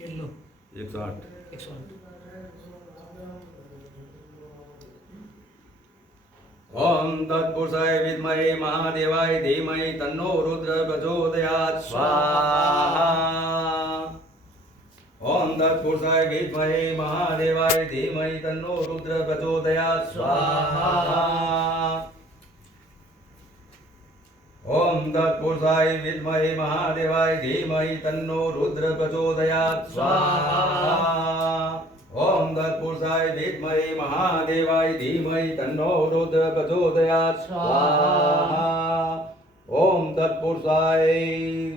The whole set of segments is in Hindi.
કેટલો 108. 108. ओम तत्पुरुषाय विद्महे महादेवाय धीमहि तन्नो रुद्र प्रचोदयात् स्वाहा। ओम तत्पुरुषाय विद्महे महादेवाय धीमहि तन्नो रुद्र प्रचोदयात् स्वाहा। ओम तत्पुरुषाय विद्महे महादेवाय धीमहि तन्नो रुद्र प्रचोदयात् स्वाहा। ओम तत्पुरुषाय विद्महे महादेवाय धीमहि तन्नो रुद्र प्रचोदयात् स्वाहा। ओम तत्पुरुषाय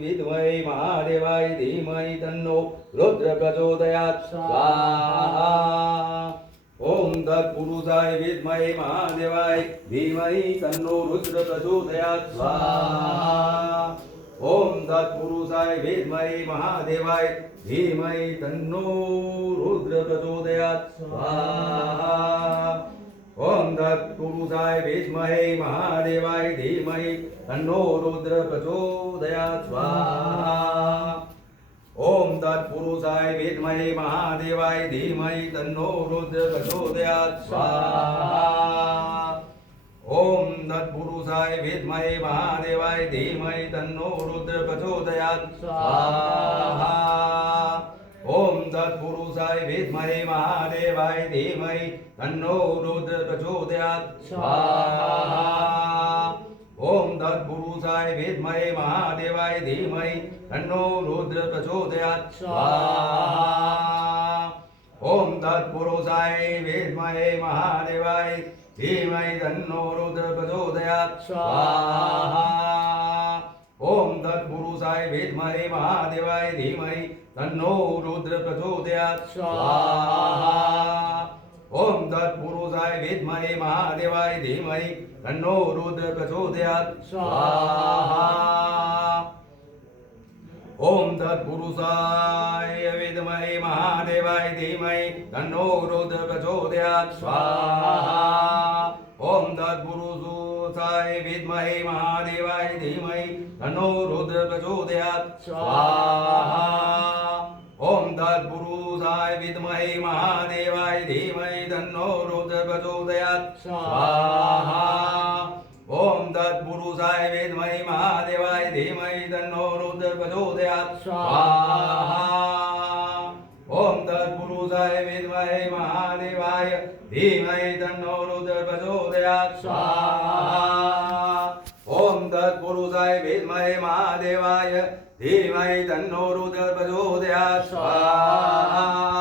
विद्महे महादेवाय धीमहि तन्नो रुद्र प्रचोदयात् स्वाहा। ओम तत्पुरुषाय विद्महे महादेवाय धीमहि तन्नो रुद्र प्रचोदयात् स्वाहा। ओम तत्पुरुषाय विद्महे महादेवाय धीमहि तन्नो रुद्र प्रचोदयात् स्वाहा। ओम तत्पुरुषाय विद्महे महादेवाय धीमहि तन्नो रुद्र प्रचोदयात् स्वाहा। ओम तत्पुरुषाय विद्महे महादेवाय धीमहि तन्नो रुद्र प्रचोदयात् स्वाहा। ओम तत्पुरुषाय विद्महे महादेवाय धीमहि तन्नो रुद्र प्रचोदयात् स्वाहा। ओम तत्पुरुषाय विद्महे महादेवाय धीमहि तन्नो रुद्र प्रचोदयात् स्वाहा। ओम तत्पुरुषाय विद्महे महादेवाय धीमहि तन्नो रुद्र प्रचोदयात् स्वाहा। ओम तत्पुरुषाय विद्महे महादेवाय धीमहि तन्नो रुद्र प्रचोदयात् स्वाहा। ओम तत्पुरुषाय विद्महे महादेवाय धीमहि तन्नो रुद्र प्रचोदयात् स्वाहा। ओम तत्पुरुषाय विद्महे महादेवाय धीमहि तन्नो रुद्र प्रचोदयात् स्वाहा। ओम तत्पुरुषाय विद्महे महादेवाय धीमहि तन्नो रुद्र प्रचोदयात् स्वाहा। ओम तत्पुरुषाय विद्महे महादेवाय धीमहि तन्नो रुद्र प्रचोदयात् स्वाहा। ओम तत्पुरुषाय विद्महे महादेवाय धीमहि तन्नो रुद्र प्रचोदयात् स्वाहा। ओम तत्पुरुषाय विद्महे महादेवाय धीमहि तन्नो रुद्र प्रचोदयात् स्वाहा। ओम तत्पुरुषाय विद्महे महादेवाय धीमहि तन्नो रुद्र प्रचोदयात् स्वाहा। ओम तत्पुरुषाय विद्महे महादेवाय धीमहि तन्नो रुद्र प्रचोदयात् स्वाहा।